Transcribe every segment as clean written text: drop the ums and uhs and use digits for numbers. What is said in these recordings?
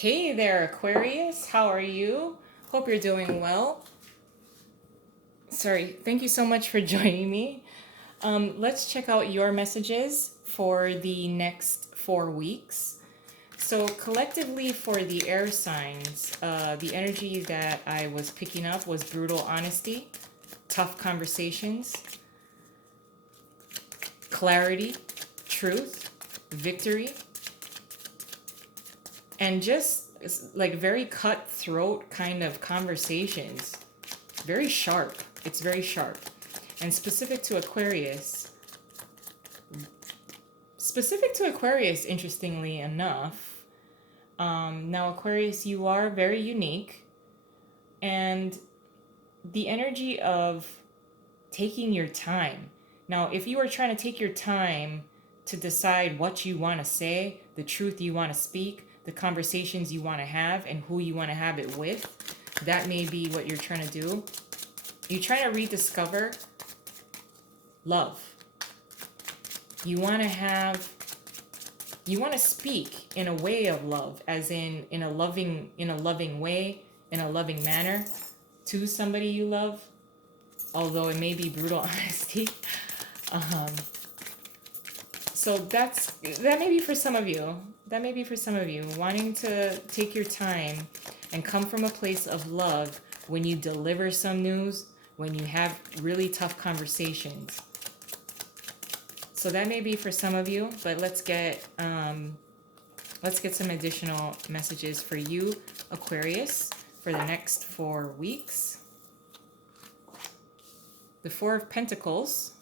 Hey there, Aquarius. How are you? Hope you're doing well. Sorry, thank you so much for joining me. Let's check out your messages for the next 4 weeks. So, collectively, for the air signs, the energy that I was picking up was brutal honesty, tough conversations, clarity, truth, victory, and just like very cutthroat kind of conversations. Very sharp. It's very sharp. And specific to Aquarius, interestingly enough, now Aquarius, you are very unique. And the energy of taking your time. Now, if you are trying to take your time to decide what you want to say, the truth you want to speak, the conversations you want to have, and who you want to have it with, that may be what you're trying to do. You're trying to rediscover love. You want to speak in a way of love, as in a loving way, in a loving manner to somebody you love, although it may be brutal honesty. Um, so that may be for some of you. That may be for some of you wanting to take your time and come from a place of love when you deliver some news, when you have really tough conversations. So that may be for some of you, but let's get some additional messages for you, Aquarius, for the next 4 weeks. The Four of Pentacles,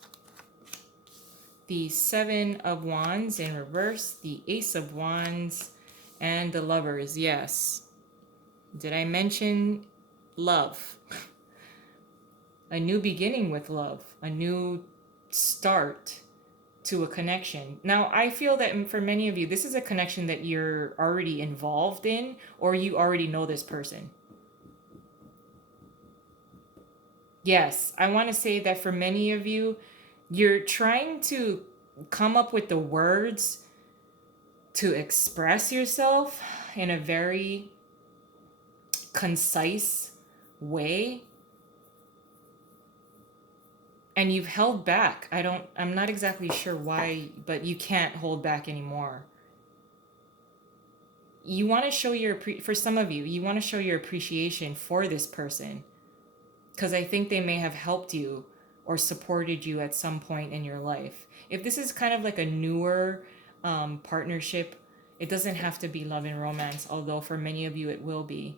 the Seven of Wands in reverse, the Ace of Wands, and the Lovers. Yes. Did I mention love? A new beginning with love, a new start to a connection. Now, I feel that for many of you, this is a connection that you're already involved in, or you already know this person. Yes, I want to say that for many of you, you're trying to come up with the words to express yourself in a very concise way, and you've held back. I'm not exactly sure why, but you can't hold back anymore. You want to show for some of you, you want to show your appreciation for this person, because I think they may have helped you or supported you at some point in your life. If this is kind of like a newer partnership, it doesn't have to be love and romance, although for many of you it will be.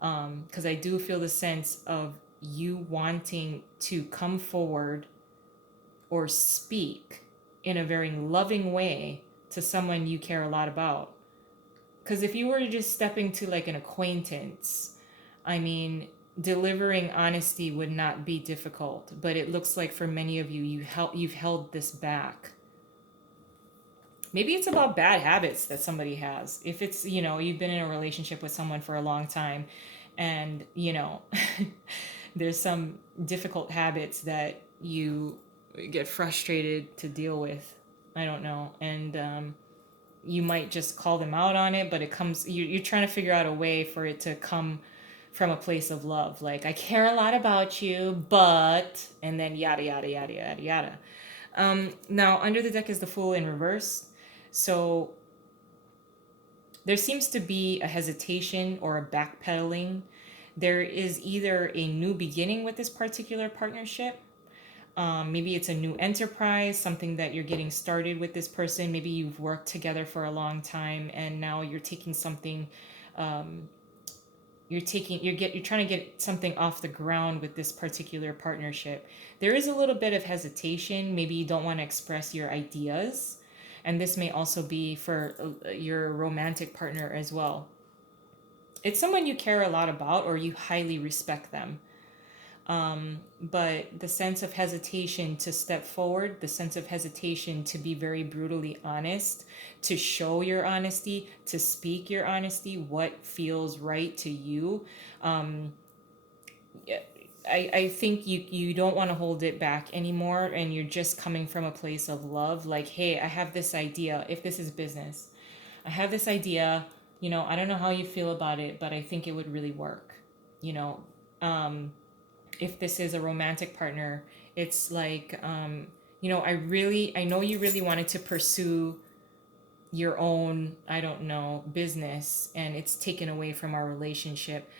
Because I do feel the sense of you wanting to come forward or speak in a very loving way to someone you care a lot about. Because if you were just stepping to like an acquaintance, I mean, delivering honesty would not be difficult, but it looks like for many of you, you've held this back. Maybe it's about bad habits that somebody has. If it's, you've been in a relationship with someone for a long time and, there's some difficult habits that you get frustrated to deal with. I don't know. And you might just call them out on it, but you're trying to figure out a way for it to come from a place of love. Like, I care a lot about you, but, and then yada, yada, yada, yada, yada. Now, under the deck is the Fool in reverse. So there seems to be a hesitation or a backpedaling. There is either a new beginning with this particular partnership. Maybe it's a new enterprise, something that you're getting started with this person. Maybe you've worked together for a long time and now you're taking something, you're trying to get something off the ground with this particular partnership. There is a little bit of hesitation. Maybe you don't want to express your ideas. And this may also be for your romantic partner as well. It's someone you care a lot about or you highly respect them. But the sense of hesitation to step forward, the sense of hesitation to be very brutally honest, to show your honesty, to speak your honesty, what feels right to you. I think you don't want to hold it back anymore, and you're just coming from a place of love. Like, hey, I have this idea. If this is business, I have this idea. I don't know how you feel about it, but I think it would really work. You know, um, if this is a romantic partner, it's like, I know you really wanted to pursue your own, I don't know, business, and it's taken away from our relationship.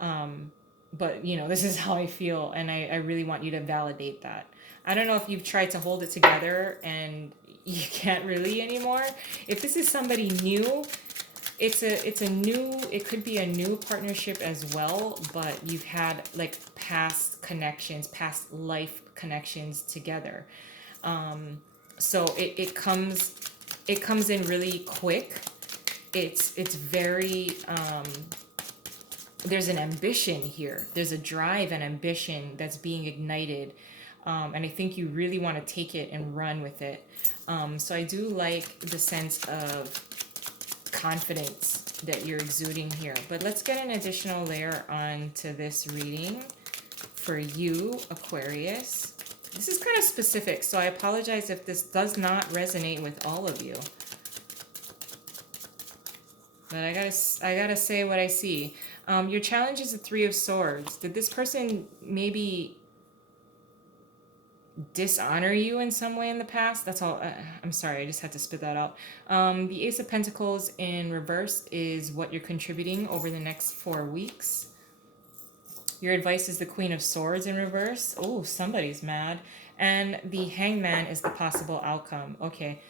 Um, but, this is how I feel, and I really want you to validate that. I don't know if you've tried to hold it together and you can't really anymore. If this is somebody new, it could be a new partnership as well, but you've had like past connections, past life connections together. So it comes in really quick. It's very, there's an ambition here. There's a drive and ambition that's being ignited. And I think you really want to take it and run with it. So I do like the sense of confidence that you're exuding here. But let's get an additional layer onto this reading for you, Aquarius. This is kind of specific, so I apologize if this does not resonate with all of you. But I gotta say what I see. Your challenge is the Three of Swords. Did this person maybe dishonor you in some way in the past? That's all. I'm sorry, I just had to spit that out. The Ace of Pentacles in reverse is what you're contributing over the next 4 weeks. Your advice is the Queen of Swords in reverse. Oh, somebody's mad. And the Hangman is the possible outcome. Okay.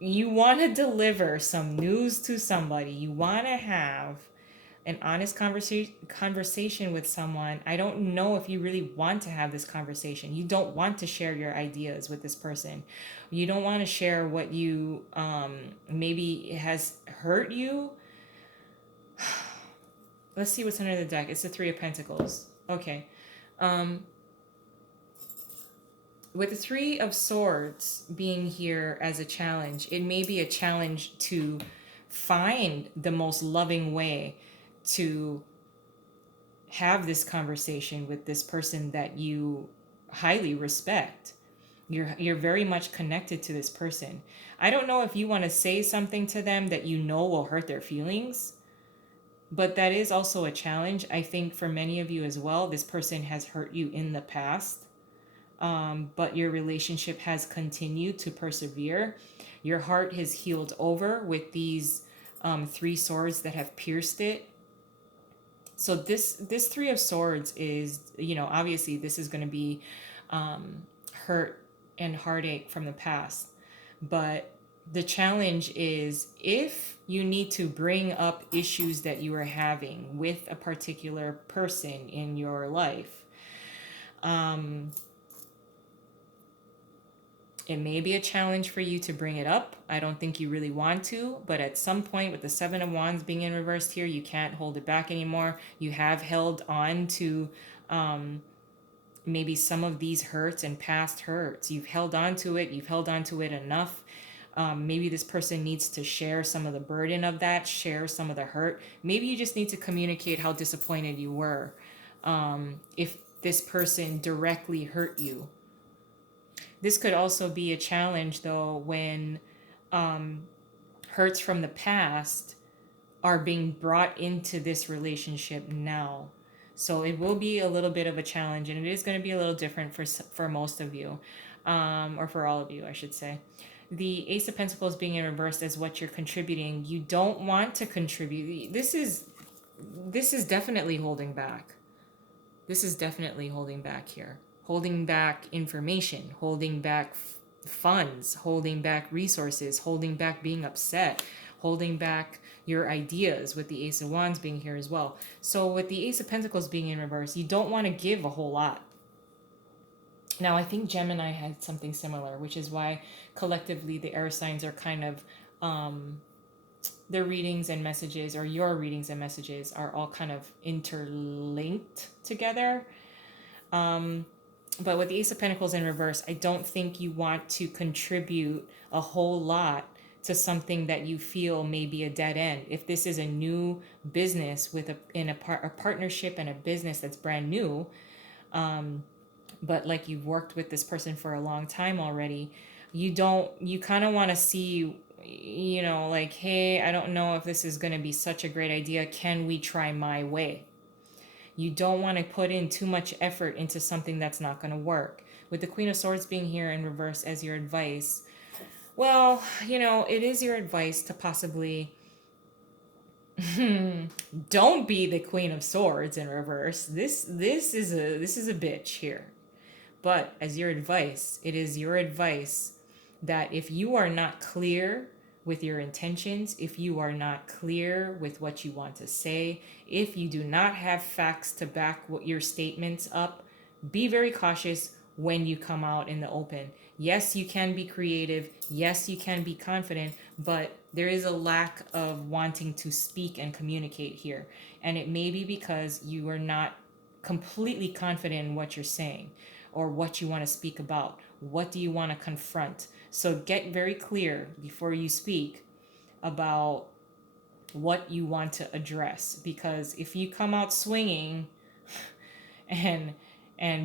You want to deliver some news to somebody. You want to have an honest conversation with someone. I don't know if you really want to have this conversation. You don't want to share your ideas with this person. You don't want to share what you maybe has hurt you. Let's see what's under the deck. It's the Three of Pentacles. Okay. With the Three of Swords being here as a challenge, it may be a challenge to find the most loving way to have this conversation with this person that you highly respect. You're very much connected to this person. I don't know if you want to say something to them that you know will hurt their feelings, but that is also a challenge. I think for many of you as well, this person has hurt you in the past, but your relationship has continued to persevere. Your heart has healed over with these three swords that have pierced it. So this Three of Swords is, obviously this is going to be hurt and heartache from the past. But the challenge is, if you need to bring up issues that you are having with a particular person in your life, it may be a challenge for you to bring it up. I don't think you really want to, but at some point with the Seven of Wands being in reversed here, you can't hold it back anymore. You have held on to maybe some of these hurts and past hurts. You've held on to it. You've held on to it enough. Maybe this person needs to share some of the burden of that, share some of the hurt. Maybe you just need to communicate how disappointed you were if this person directly hurt you. This could also be a challenge, though, when hurts from the past are being brought into this relationship now. So it will be a little bit of a challenge, and it is going to be a little different for most of you, or for all of you, I should say. The Ace of Pentacles being in reverse is what you're contributing. You don't want to contribute. This is definitely holding back. This is definitely holding back here. Holding back information, holding back funds, holding back resources, holding back being upset, holding back your ideas, with the Ace of Wands being here as well. So with the Ace of Pentacles being in reverse, you don't want to give a whole lot. Now, I think Gemini had something similar, which is why collectively the air signs are kind of, their readings and messages, or your readings and messages, are all kind of interlinked together. But with the Ace of Pentacles in reverse, I don't think you want to contribute a whole lot to something that you feel may be a dead end. If this is a new business with a partnership and a business that's brand new, but like you've worked with this person for a long time already, you kind of want to see, like, hey, I don't know if this is going to be such a great idea. Can we try my way? You don't want to put in too much effort into something that's not going to work. With the Queen of Swords being here in reverse as your advice, well, it is your advice to possibly don't be the Queen of Swords in reverse. This is a bitch here. But as your advice, it is your advice that if you are not clear with your intentions, if you are not clear with what you want to say, if you do not have facts to back what your statements up, be very cautious when you come out in the open. Yes, you can be creative. Yes, you can be confident, but there is a lack of wanting to speak and communicate here. And it may be because you are not completely confident in what you're saying or what you want to speak about. What do you want to confront? So get very clear before you speak about what you want to address, because if you come out swinging and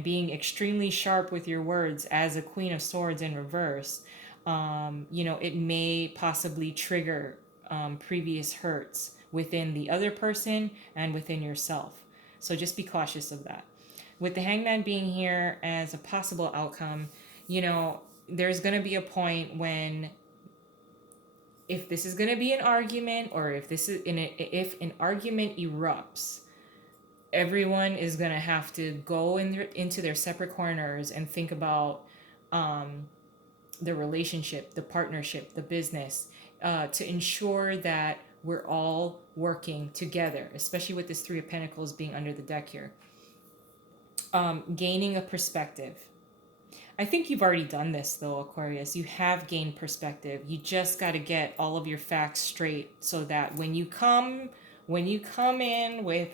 being extremely sharp with your words as a Queen of Swords in reverse, it may possibly trigger previous hurts within the other person and within yourself. So just be cautious of that. With the Hangman being here as a possible outcome, there's going to be a point when, if this is going to be an argument, or if an argument erupts, everyone is going to have to go into their separate corners and think about the relationship, the partnership, the business, to ensure that we're all working together, especially with this Three of Pentacles being under the deck here. Gaining a perspective. I think you've already done this though, Aquarius. You have gained perspective. You just got to get all of your facts straight so that when you come in with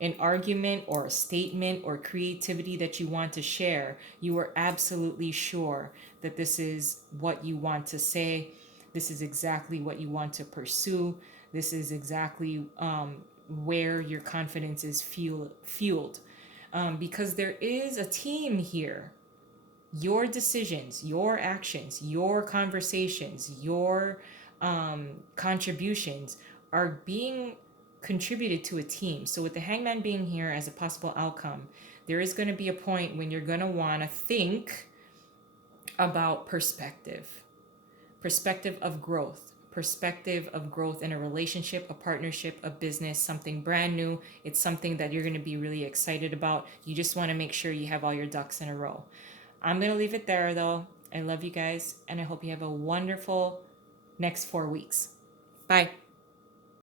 an argument or a statement or creativity that you want to share, you are absolutely sure that this is what you want to say. This is exactly what you want to pursue. This is exactly where your confidence is fueled. Because there is a team here. Your decisions, your actions, your conversations, your contributions are being contributed to a team. So with the Hangman being here as a possible outcome, there is going to be a point when you're going to want to think about perspective of growth, perspective of growth in a relationship, a partnership, a business, something brand new. It's something that you're going to be really excited about. You just want to make sure you have all your ducks in a row. I'm going to leave it there though. I love you guys, and I hope you have a wonderful next 4 weeks. Bye.